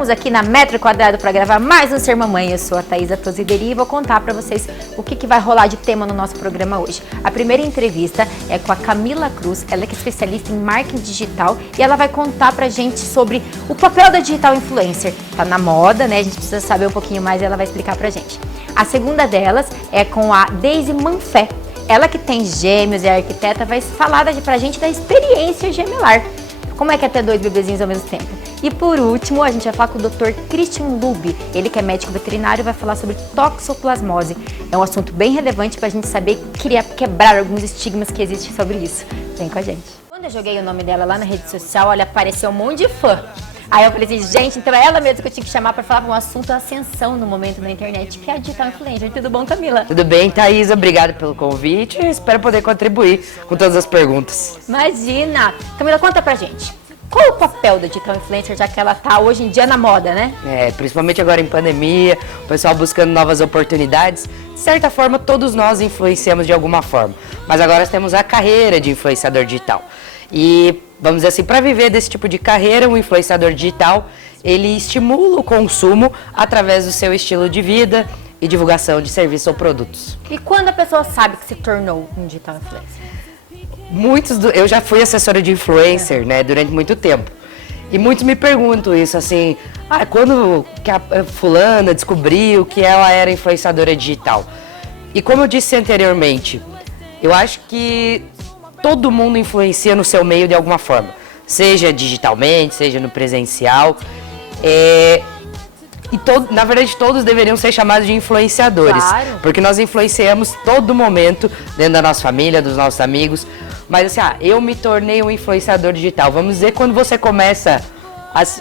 Estamos aqui na Metro Quadrado para gravar mais um Ser Mamãe. Eu sou a Thaisa Tosideri e vou contar para vocês o que vai rolar de tema no nosso programa hoje. A primeira entrevista é com a Camila Cruz, ela que é especialista em marketing digital e ela vai contar pra gente sobre o papel da digital influencer. Tá na moda, né? A gente precisa saber um pouquinho mais e ela vai explicar pra gente. A segunda delas é com a Deise Manfé. Ela que tem gêmeos e é arquiteta vai falar pra gente da experiência gemelar. Como é que é ter dois bebezinhos ao mesmo tempo? E por último, a gente vai falar com o Dr. Christian Lube. Ele que é médico veterinário vai falar sobre toxoplasmose. É um assunto bem relevante para a gente saber quebrar alguns estigmas que existem sobre isso. Vem com a gente. Quando eu joguei o nome dela lá na rede social, olha, apareceu um monte de fã. Aí eu falei assim, gente, então é ela mesma que eu tinha que chamar para falar um assunto ascensão no momento na internet, que é a digital influencer. Tudo bom, Camila? Tudo bem, Thaisa? Obrigado pelo convite e espero poder contribuir com todas as perguntas. Imagina! Camila, conta pra gente. Qual o papel da digital influencer, já que ela tá hoje em dia na moda, né? Principalmente agora em pandemia, o pessoal buscando novas oportunidades. De certa forma, todos nós influenciamos de alguma forma. Mas agora temos a carreira de influenciador digital. E, vamos dizer assim, para viver desse tipo de carreira, um influenciador digital, ele estimula o consumo através do seu estilo de vida e divulgação de serviços ou produtos. E quando a pessoa sabe que se tornou um digital influencer? Eu já fui assessora de influencer, né, durante muito tempo. E muitos me perguntam isso, assim, quando que a fulana descobriu que ela era influenciadora digital? E como eu disse anteriormente, eu acho que todo mundo influencia no seu meio de alguma forma. Seja digitalmente, seja no presencial. Na verdade, todos deveriam ser chamados de influenciadores. Claro. Porque nós influenciamos todo momento dentro da nossa família, dos nossos amigos. Mas assim, eu me tornei um influenciador digital. Vamos dizer, quando você começa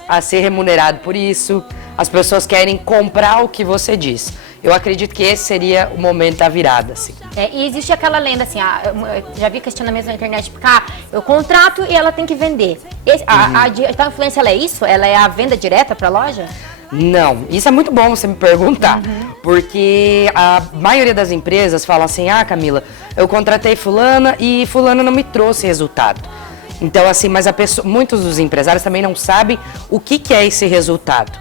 a ser remunerado por isso, as pessoas querem comprar o que você diz. Eu acredito que esse seria o momento da virada, assim. E existe aquela lenda, assim, eu já vi questionamentos na internet, porque eu contrato e ela tem que vender. A digital influencer, ela é isso? Ela é a venda direta para a loja? Não, isso é muito bom você me perguntar, porque a maioria das empresas fala assim, Camila, eu contratei fulana e fulana não me trouxe resultado. Então assim, mas muitos dos empresários também não sabem o que é esse resultado.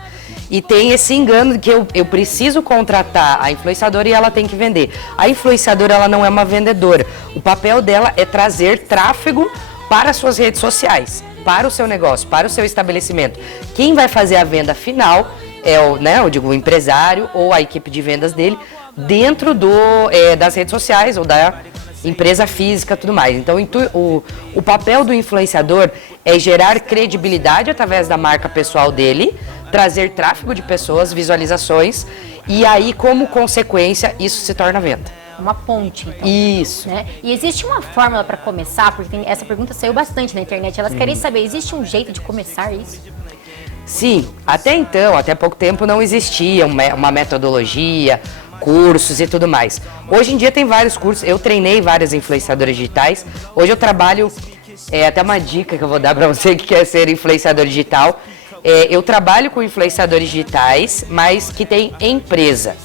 E tem esse engano de que eu preciso contratar a influenciadora e ela tem que vender. A influenciadora, ela não é uma vendedora. O papel dela é trazer tráfego para as suas redes sociais, para o seu negócio, para o seu estabelecimento. Quem vai fazer a venda final é o empresário ou a equipe de vendas dele dentro das redes sociais ou da empresa física e tudo mais. Então, o papel do influenciador é gerar credibilidade através da marca pessoal dele, trazer tráfego de pessoas, visualizações, e aí, como consequência, isso se torna venda. Uma ponte, então. Isso. Né? E existe uma fórmula para começar? Porque essa pergunta saiu bastante na internet. Elas querem saber, existe um jeito de começar isso? Sim, até pouco tempo não existia uma metodologia, cursos e tudo mais. Hoje em dia tem vários cursos, eu treinei várias influenciadoras digitais. Hoje eu trabalho, até uma dica que eu vou dar para você que quer ser influenciador digital. Eu trabalho com influenciadores digitais, mas que tem empresa.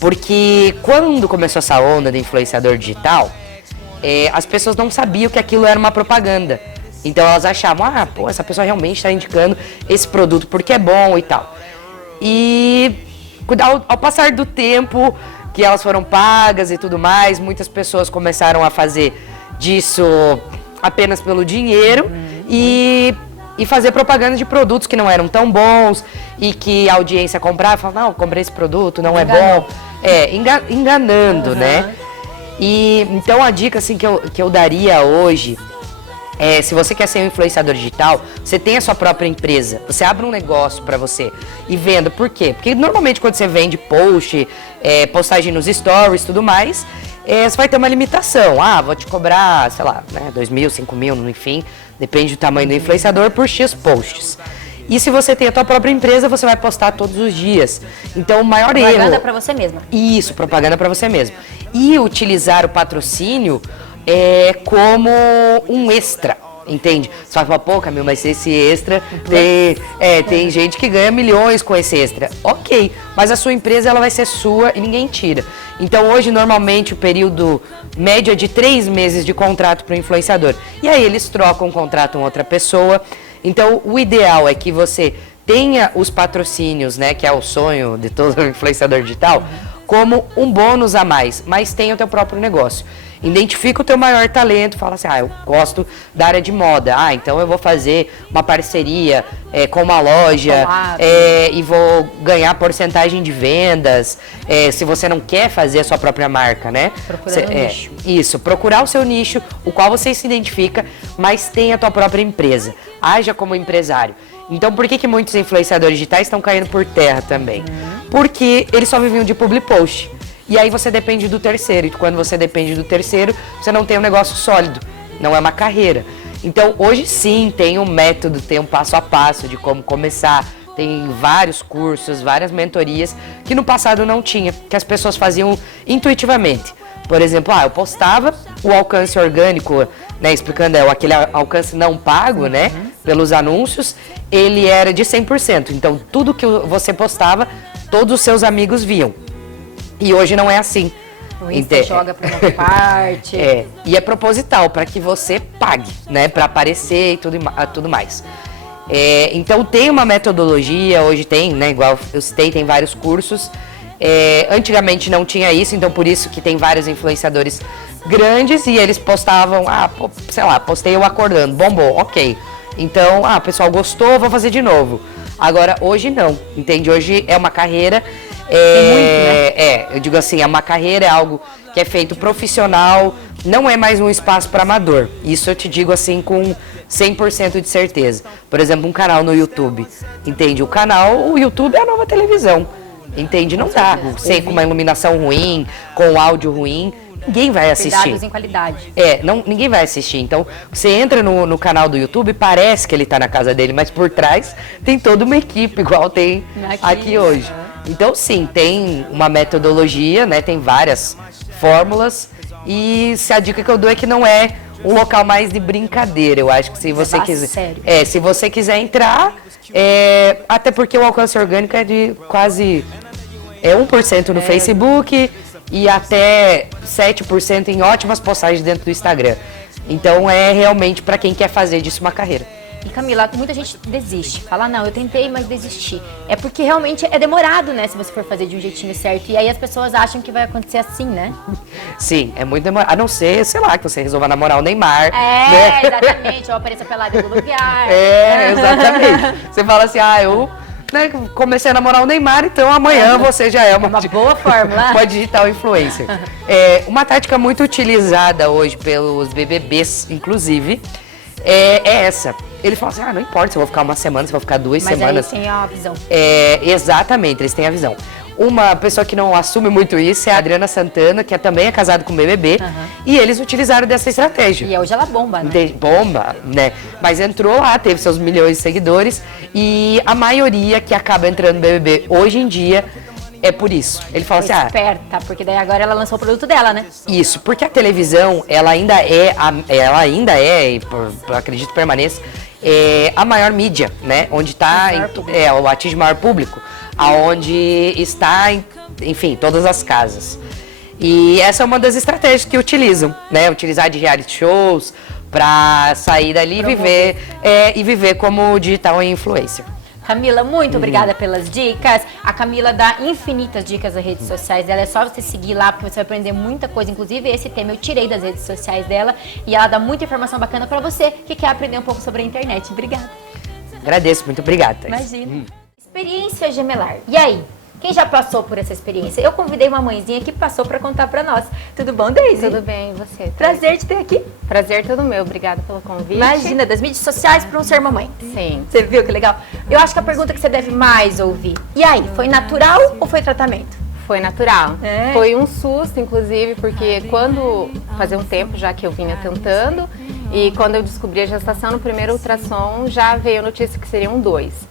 Porque quando começou essa onda de influenciador digital, as pessoas não sabiam que aquilo era uma propaganda. Então elas achavam, essa pessoa realmente está indicando esse produto porque é bom e tal. E ao passar do tempo que elas foram pagas e tudo mais, muitas pessoas começaram a fazer disso apenas pelo dinheiro e fazer propaganda de produtos que não eram tão bons e que a audiência comprava e falava, não, comprei esse produto, não é bom. Enganando, né? E então a dica assim, que eu daria hoje se você quer ser um influenciador digital, você tem a sua própria empresa, você abre um negócio para você e venda. Por quê? Porque normalmente quando você vende postagem nos stories e tudo mais, você vai ter uma limitação. Vou te cobrar, sei lá, 2 mil, 5 mil, enfim, depende do tamanho do influenciador, por X posts. E se você tem a tua própria empresa, você vai postar todos os dias. Então, o maior erro... Propaganda para você mesma. Isso, propaganda para você mesmo. E utilizar o patrocínio como um extra, entende? Você vai falar, Camila, mas esse extra tem gente que ganha milhões com esse extra. Ok, mas a sua empresa ela vai ser sua e ninguém tira. Então hoje, normalmente, o período médio é de 3 meses de contrato para o influenciador. E aí eles trocam o contrato com outra pessoa. Então o ideal é que você tenha os patrocínios, né, que é o sonho de todo influenciador digital, como um bônus a mais, mas tenha o teu próprio negócio. Identifica o teu maior talento, fala assim, eu gosto da área de moda, então eu vou fazer uma parceria com uma loja e vou ganhar porcentagem de vendas, se você não quer fazer a sua própria marca, né? Procurando um nicho. Isso, procurar o seu nicho, o qual você se identifica, mas tenha a tua própria empresa, haja como empresário. Então por que muitos influenciadores digitais estão caindo por terra também? Porque eles só viviam de public post. E aí você depende do terceiro, e quando você depende do terceiro, você não tem um negócio sólido, não é uma carreira. Então hoje sim tem um método, tem um passo a passo de como começar, tem vários cursos, várias mentorias, que no passado não tinha, que as pessoas faziam intuitivamente. Por exemplo, eu postava o alcance orgânico, né, explicando, aquele alcance não pago, né, pelos anúncios, ele era de 100%. Então tudo que você postava, todos os seus amigos viam. E hoje não é assim. O Insta joga para uma parte. E é proposital, para que você pague, né? Para aparecer e tudo mais. Então tem uma metodologia, hoje tem, né? Igual eu citei, tem vários cursos. Antigamente não tinha isso, então por isso que tem vários influenciadores grandes e eles postavam, sei lá, postei eu acordando, bombou, ok. Então, o pessoal gostou, vou fazer de novo. Agora, hoje não, entende? Hoje é uma carreira... eu digo assim, é uma carreira, é algo que é feito profissional, não é mais um espaço para amador. Isso eu te digo assim com 100% de certeza. Por exemplo, um canal no YouTube, entende? O YouTube é a nova televisão, entende? Não dá, com uma iluminação ruim, com áudio ruim, ninguém vai assistir. Cuidados em qualidade. Ninguém vai assistir. Então, você entra no canal do YouTube, parece que ele está na casa dele, mas por trás tem toda uma equipe, igual tem aqui hoje. Então, sim, tem uma metodologia, né? Tem várias fórmulas. E a dica que eu dou é que não é um local mais de brincadeira. Eu acho que se você quiser... Sério. Se você quiser entrar, até porque o alcance orgânico é de quase 1% no Facebook e até 7% em ótimas postagens dentro do Instagram. Então, é realmente para quem quer fazer disso uma carreira. E Camila, muita gente desiste. Fala, não, eu tentei, mas desisti. É porque realmente é demorado, né? Se você for fazer de um jeitinho certo. E aí as pessoas acham que vai acontecer assim, né? Sim, é muito demorado. A não ser, sei lá, que você resolva namorar o Neymar. Né? Exatamente. Ou apareça pelada no lugar. Exatamente. Você fala assim, eu comecei a namorar o Neymar, então amanhã você já é uma boa fórmula. Uma digital influencer. Uma tática muito utilizada hoje pelos BBBs, inclusive, é essa. Ele fala assim, não importa se eu vou ficar uma semana, se eu vou ficar 2 semanas. Mas aí tem a visão. Exatamente, eles têm a visão. Uma pessoa que não assume muito isso é a Adriana Santana, que também é casada com o BBB, e eles utilizaram dessa estratégia. E hoje ela bomba, né? Bomba, né? Mas entrou lá, teve seus milhões de seguidores, e a maioria que acaba entrando no BBB hoje em dia é por isso. Ele fala assim, esperta, porque daí agora ela lançou o produto dela, né? Isso, porque a televisão, ela ainda é, e acredito que permaneça, a maior mídia, né? Onde está, atinge o maior público, aonde está, enfim, todas as casas. E essa é uma das estratégias que utilizam, né? Utilizar de reality shows para sair dali e viver como digital influencer. Camila, muito obrigada pelas dicas. A Camila dá infinitas dicas nas redes sociais dela. É só você seguir lá, porque você vai aprender muita coisa. Inclusive, esse tema eu tirei das redes sociais dela. E ela dá muita informação bacana para você que quer aprender um pouco sobre a internet. Obrigada. Agradeço, muito obrigada. Imagina. Experiência gemelar. E aí? Quem já passou por essa experiência? Eu convidei uma mãezinha que passou para contar para nós. Tudo bom, Daisy? Tudo bem, e você? Prazer te ter aqui. Prazer todo meu, obrigada pelo convite. Imagina, das mídias sociais para um ser mamãe. Sim. Você viu que legal? Eu acho que a pergunta que você deve mais ouvir. E aí, foi natural ou foi tratamento? Foi natural. Foi um susto, inclusive, porque fazia um tempo já que eu vinha tentando, e quando eu descobri a gestação no primeiro ultrassom, já veio a notícia que seriam 2.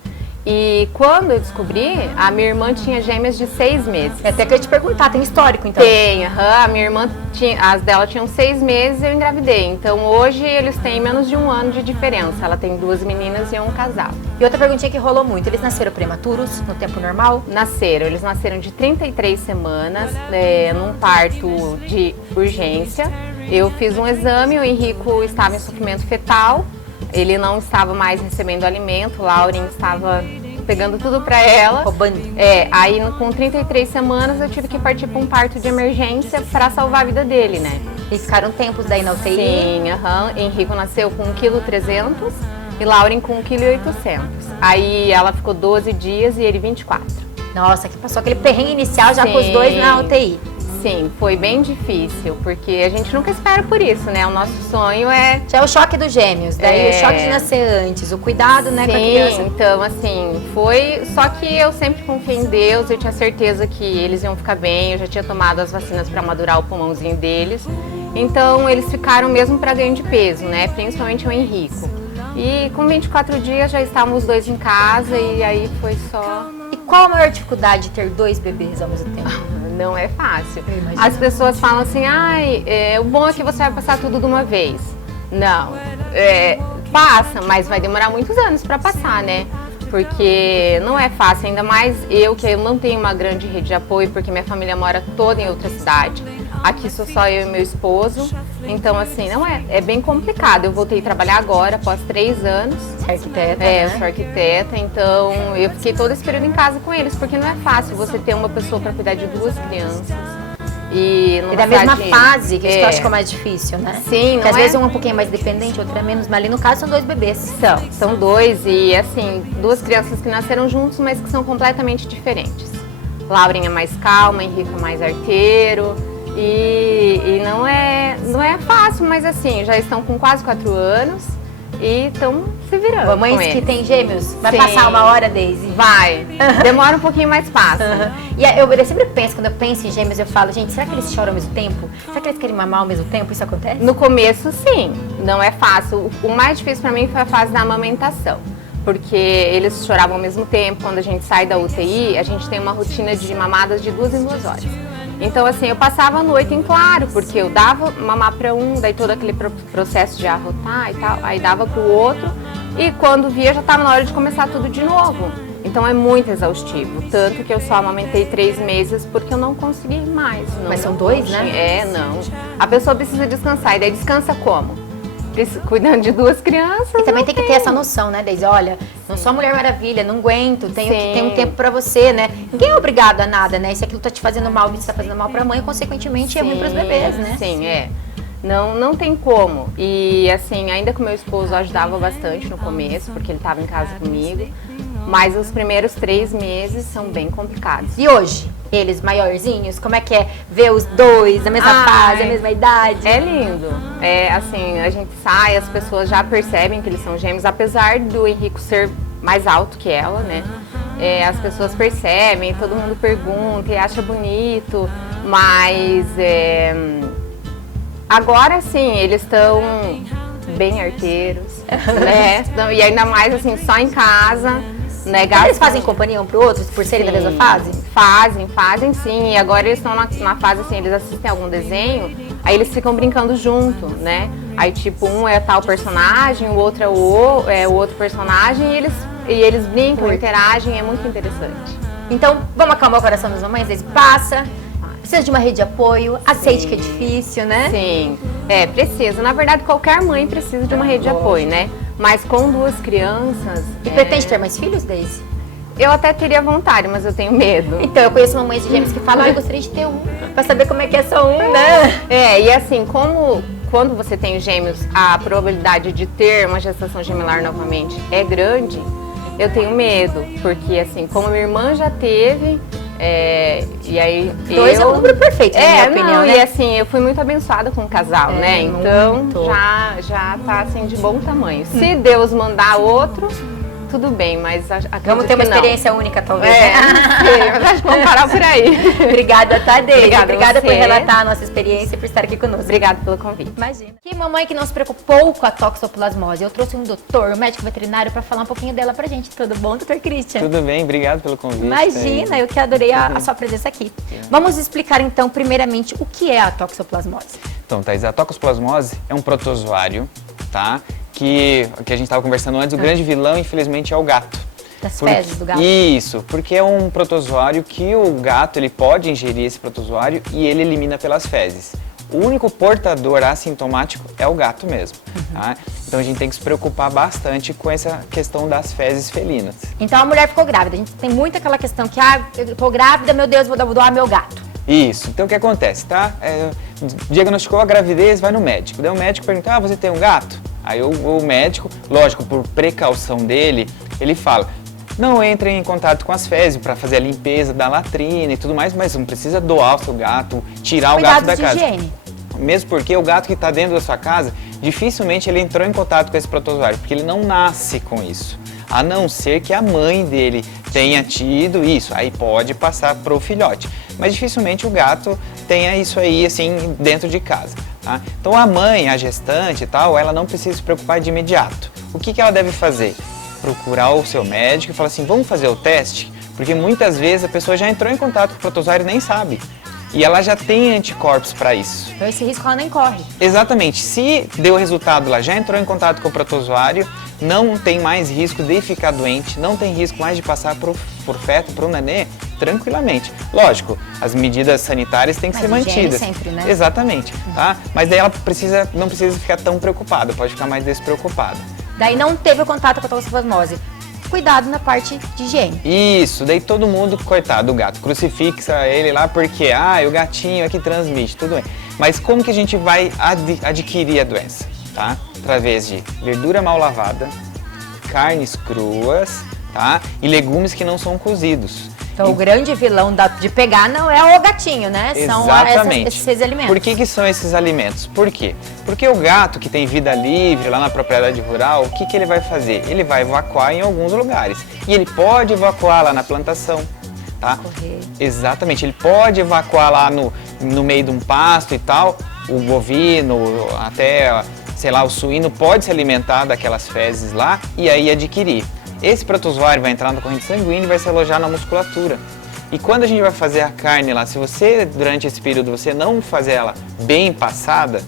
E quando eu descobri, a minha irmã tinha gêmeas de 6 meses. Até que eu ia te perguntar, tem histórico então? Tem, a minha irmã, as dela tinham 6 meses e eu engravidei. Então hoje eles têm menos de 1 ano de diferença. Ela tem 2 meninas e um casal. E outra perguntinha que rolou muito, eles nasceram prematuros, no tempo normal? Eles nasceram de 33 semanas, num parto de urgência. Eu fiz um exame, o Henrico estava em sofrimento fetal. Ele não estava mais recebendo alimento, o Lauren estava pegando tudo pra ela. Roubando. Aí com 33 semanas eu tive que partir pra um parto de emergência pra salvar a vida dele, né? E ficaram tempos daí na UTI? Sim, Henrico nasceu com 1,3 kg e Lauren com 1,8 kg. Aí ela ficou 12 dias e ele 24. Nossa, que passou aquele perrengue inicial já Sim. com os dois na UTI. Sim, foi bem difícil, porque a gente nunca espera por isso, né? O nosso sonho é... Já é o choque dos gêmeos, daí o choque de nascer antes, o cuidado, né, Sim, com a criança. então assim, foi... Só que eu sempre confiei em Deus, eu tinha certeza que eles iam ficar bem, eu já tinha tomado as vacinas para madurar o pulmãozinho deles. Então eles ficaram mesmo para ganho de peso, né? Principalmente o Henrico. E com 24 dias já estávamos os dois em casa e aí foi só... E qual a maior dificuldade de ter dois bebês ao mesmo tempo? Não é fácil. As pessoas falam assim, o bom é que você vai passar tudo de uma vez. Não, passa, mas vai demorar muitos anos para passar, né? Porque não é fácil, ainda mais eu que eu não tenho uma grande rede de apoio, porque minha família mora toda em outra cidade. Aqui sou só eu e meu esposo, então assim, não é bem complicado. Eu voltei a trabalhar agora, após 3 anos. Você é arquiteta, eu sou arquiteta, então eu fiquei todo esse período em casa com eles, porque não é fácil você ter uma pessoa para cuidar de 2 crianças. E da mesma fase, que isso que eu acho que é o mais difícil, né? Sim, porque às vezes um é um pouquinho mais dependente, outro é menos, mas ali no caso são 2 bebês. São 2 e assim, 2 crianças que nasceram juntos, mas que são completamente diferentes. Lauren é mais calma, Henrique é mais arteiro. E não é fácil, mas assim, já estão com quase 4 anos e estão se virando. Mamães que têm gêmeos, vai Sim. passar uma hora, Daisy? Vai. Demora um pouquinho, mais passa. E eu sempre penso, quando eu penso em gêmeos, eu falo, gente, será que eles choram ao mesmo tempo? Será que eles querem mamar ao mesmo tempo? Isso acontece? No começo, sim. Não é fácil. O mais difícil pra mim foi a fase da amamentação. Porque eles choravam ao mesmo tempo. Quando a gente sai da UTI, a gente tem uma rotina de mamadas de 2 em 2 horas. Então, assim, eu passava a noite em claro, porque eu dava mamar para um, daí todo aquele processo de arrotar e tal, aí dava para o outro, e quando via já estava na hora de começar tudo de novo. Então é muito exaustivo, tanto que eu só amamentei 3 meses porque eu não consegui mais. Mas são 2, né? Não. A pessoa precisa descansar, e daí descansa como? Cuidando de 2 crianças. E também tem que ter essa noção, né, Deise? Olha, não sou Mulher Maravilha, não aguento, tenho que ter um tempo pra você, né? Ninguém é obrigado a nada, né? Se aquilo tá te fazendo mal, isso tá fazendo mal pra mãe, consequentemente é ruim pros bebês, né? Sim, Não tem como. E assim, ainda que o meu esposo ajudava bastante no começo, porque ele estava em casa comigo, mas os primeiros 3 meses são bem complicados. E hoje, eles maiorzinhos, como é que é ver os 2 na mesma fase, na mesma idade? É lindo. Assim, a gente sai, as pessoas já percebem que eles são gêmeos, apesar do Henrico ser mais alto que ela, né? As pessoas percebem, todo mundo pergunta e acha bonito, mas agora sim, eles estão bem arteiros, né? E ainda mais assim, só em casa. Né, eles fazem companhia um pro outro, por serem da mesma fase? Fazem sim. E agora eles estão na fase assim, eles assistem algum desenho, aí eles ficam brincando junto, né? Aí tipo, um é tal personagem, o outro é o outro personagem, e eles brincam, interagem, é muito interessante. Então, vamos acalmar o coração das mamães? Eles passa, precisa de uma rede de apoio, aceite que é difícil, né? Sim, precisa. Na verdade, qualquer mãe precisa de uma rede de apoio, né? Mas com 2 crianças... E pretende ter mais filhos, Daisy? Eu até teria vontade, mas eu tenho medo. Então, eu conheço mamães de gêmeos que falam, eu gostaria de ter um, pra saber como é que é só um, né? E assim, quando você tem gêmeos, a probabilidade de ter uma gestação gemelar novamente é grande, eu tenho medo. Porque assim, como minha irmã já teve... e aí 2 é o número perfeito, na minha opinião, né? E assim, eu fui muito abençoada com o casal, né? Então já tá assim de bom tamanho. Se Deus mandar outro, tudo bem, mas vamos ter uma experiência única, talvez. Mas acho que vamos parar por aí. Obrigada, tá, Deise? Obrigada por você. Relatar a nossa experiência e por estar aqui conosco. Obrigada pelo convite. Imagina. Que mamãe que não se preocupou com a toxoplasmose. Eu trouxe um doutor, um médico veterinário, para falar um pouquinho dela pra gente. Tudo bom, doutor Christian? Tudo bem, obrigado pelo convite. Imagina, eu que adorei a sua presença aqui. Vamos explicar então, primeiramente, o que é a toxoplasmose. Então, Thaís, a toxoplasmose é um protozoário, tá? Que a gente estava conversando antes, o grande vilão, infelizmente, é o gato. Das fezes do gato. Isso, porque é um protozoário que o gato ele pode ingerir esse protozoário e ele elimina pelas fezes. O único portador assintomático é o gato mesmo, tá? Então a gente tem que se preocupar bastante com essa questão das fezes felinas. Então a mulher ficou grávida, a gente tem muito aquela questão que, eu tô grávida, meu Deus, vou doar meu gato. Isso, então o que acontece, tá? Diagnosticou a gravidez, vai no médico. Daí o médico pergunta, você tem um gato? Aí o médico, lógico, por precaução dele, ele fala, não entre em contato com as fezes para fazer a limpeza da latrina e tudo mais, mas não precisa doar o seu gato, tirar o gato da casa. Higiene. Mesmo porque o gato que está dentro da sua casa, dificilmente ele entrou em contato com esse protozoário, porque ele não nasce com isso. A não ser que a mãe dele tenha tido isso, aí pode passar para o filhote. Mas dificilmente o gato tenha isso aí, assim, dentro de casa. Tá? Então a mãe, a gestante e tal, ela não precisa se preocupar de imediato. O que ela deve fazer? Procurar o seu médico e falar assim, vamos fazer o teste? Porque muitas vezes a pessoa já entrou em contato com o protozoário e nem sabe. E ela já tem anticorpos para isso. Então esse risco ela nem corre. Exatamente. Se deu resultado lá, já entrou em contato com o protozoário, não tem mais risco de ficar doente, não tem risco mais de passar por feto, para o nenê, tranquilamente. Lógico, as medidas sanitárias têm que ser mantidas. Sempre, né? Exatamente. Tá? Mas daí ela não precisa ficar tão preocupada, pode ficar mais despreocupada. Daí não teve o contato com a toxoplasmose. Cuidado na parte de higiene. Isso, daí todo mundo, coitado do gato, crucifixa ele lá porque, o gatinho é que transmite, tudo bem. Mas como que a gente vai adquirir a doença? Tá? Através de verdura mal lavada, carnes cruas, tá? E legumes que não são cozidos. Então o grande vilão de pegar não é o gatinho, né? Exatamente. São esses alimentos. Por que são esses alimentos? Por quê? Porque o gato que tem vida livre lá na propriedade rural, o que ele vai fazer? Ele vai evacuar em alguns lugares. E ele pode evacuar lá na plantação, tá? Correr. Exatamente, ele pode evacuar lá no meio de um pasto e tal. O bovino, até, sei lá, o suíno pode se alimentar daquelas fezes lá e aí adquirir. Esse protozoário vai entrar na corrente sanguínea e vai se alojar na musculatura. E quando a gente vai fazer a carne lá, se você, durante esse período, você não fazer ela bem passada,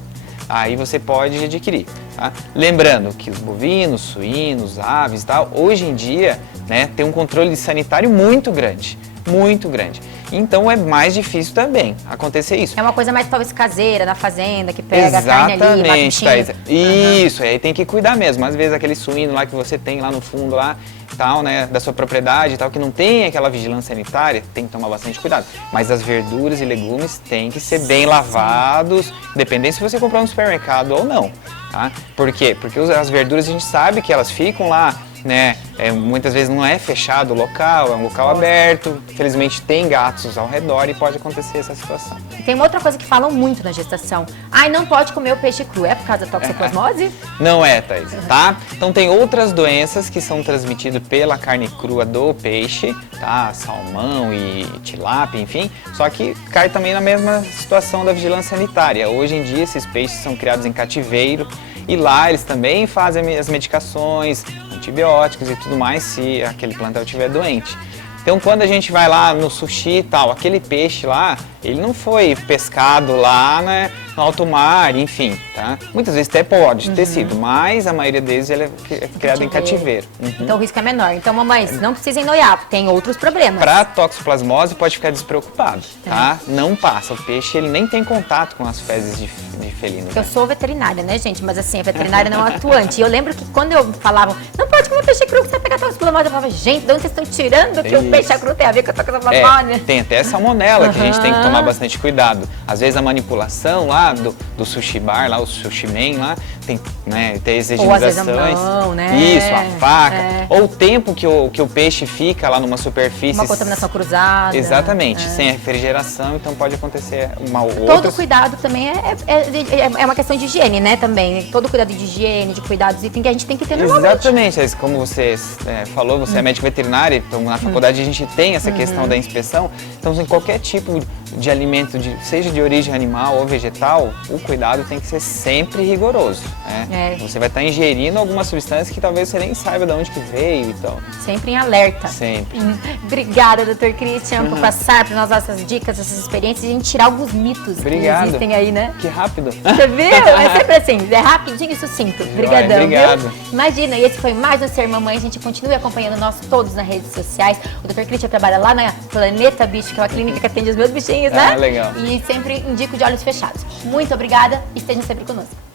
aí você pode adquirir. Tá? Lembrando que os bovinos, suínos, aves e tal, hoje em dia, né, tem um controle sanitário muito grande. Muito grande. Então é mais difícil também acontecer isso. É uma coisa mais talvez caseira, na fazenda, que pega a carne ali, exatamente, Thaís. Isso, aí tem que cuidar mesmo. Às vezes aquele suíno lá que você tem lá no fundo lá, tal, né, da sua propriedade e tal, que não tem aquela vigilância sanitária, tem que tomar bastante cuidado. Mas as verduras e legumes têm que ser bem lavados, dependendo se você comprar no supermercado ou não. Tá? Por quê? Porque as verduras a gente sabe que elas ficam lá, né? Muitas vezes não é fechado o local, é um local aberto. Infelizmente tem gatos ao redor e pode acontecer essa situação. E tem uma outra coisa que falam muito na gestação. Não pode comer o peixe cru. É por causa da toxoplasmose? Não é, Thaís, tá? Então tem outras doenças que são transmitidas pela carne crua do peixe, tá? Salmão e tilápia, enfim. Só que cai também na mesma situação da vigilância sanitária. Hoje em dia esses peixes são criados em cativeiro e lá eles também fazem as medicações, antibióticos e tudo mais se aquele plantel estiver doente. Então quando a gente vai lá no sushi e tal, aquele peixe lá, ele não foi pescado lá, né, no alto mar, enfim, tá? Muitas vezes até pode ter sido, mas a maioria deles ele é criado em cativeiro. Então o risco é menor. Então mamães, não precisem noiar, tem outros problemas. Para toxoplasmose pode ficar despreocupado, tá? Não passa, o peixe ele nem tem contato com as fezes de felino. Eu sou veterinária, né, gente? Mas assim, a veterinária não é atuante. E eu lembro que quando eu falavam, não pode comer peixe cru que você vai pegar toxoplasmose, eu falava, gente, de onde vocês estão tirando que o peixe cru tem a ver com a toxoplasmose? Tem até salmonela que a gente tem que tomar bastante cuidado. Às vezes a manipulação lá do sushi bar, lá o sushi man lá, tem as higienizações. Ou às vezes a mão, né? Isso, a faca. Ou o tempo que o peixe fica lá numa superfície. Uma contaminação cruzada. Exatamente, sem refrigeração, então pode acontecer uma ou outra. Todo cuidado também é uma questão de higiene, né, também. Todo cuidado de higiene, de cuidados, enfim, que a gente tem que ter normalmente. Exatamente, como você falou, você é médico veterinário, então na faculdade a gente tem essa questão da inspeção, então em qualquer tipo de alimento, seja de origem animal ou vegetal, o cuidado tem que ser sempre rigoroso. Né? Você vai estar ingerindo alguma substância que talvez você nem saiba de onde que veio, então. Sempre em alerta. Sempre. Obrigada, Dr. Christian, por passar para nós essas dicas, essas experiências e a gente tirar alguns mitos que existem aí, né? Que rápido. Você viu? É sempre assim, é rapidinho e sucinto. Obrigadão, obrigado. Viu? Imagina, e esse foi mais um Ser Mamãe. A gente continue acompanhando nós todos nas redes sociais. O Dr. Christian trabalha lá na Planeta Bicho, que é uma clínica que atende os meus bichinhos pouquinhos, né? Legal. E sempre indico de olhos fechados. Muito obrigada e estejam sempre conosco.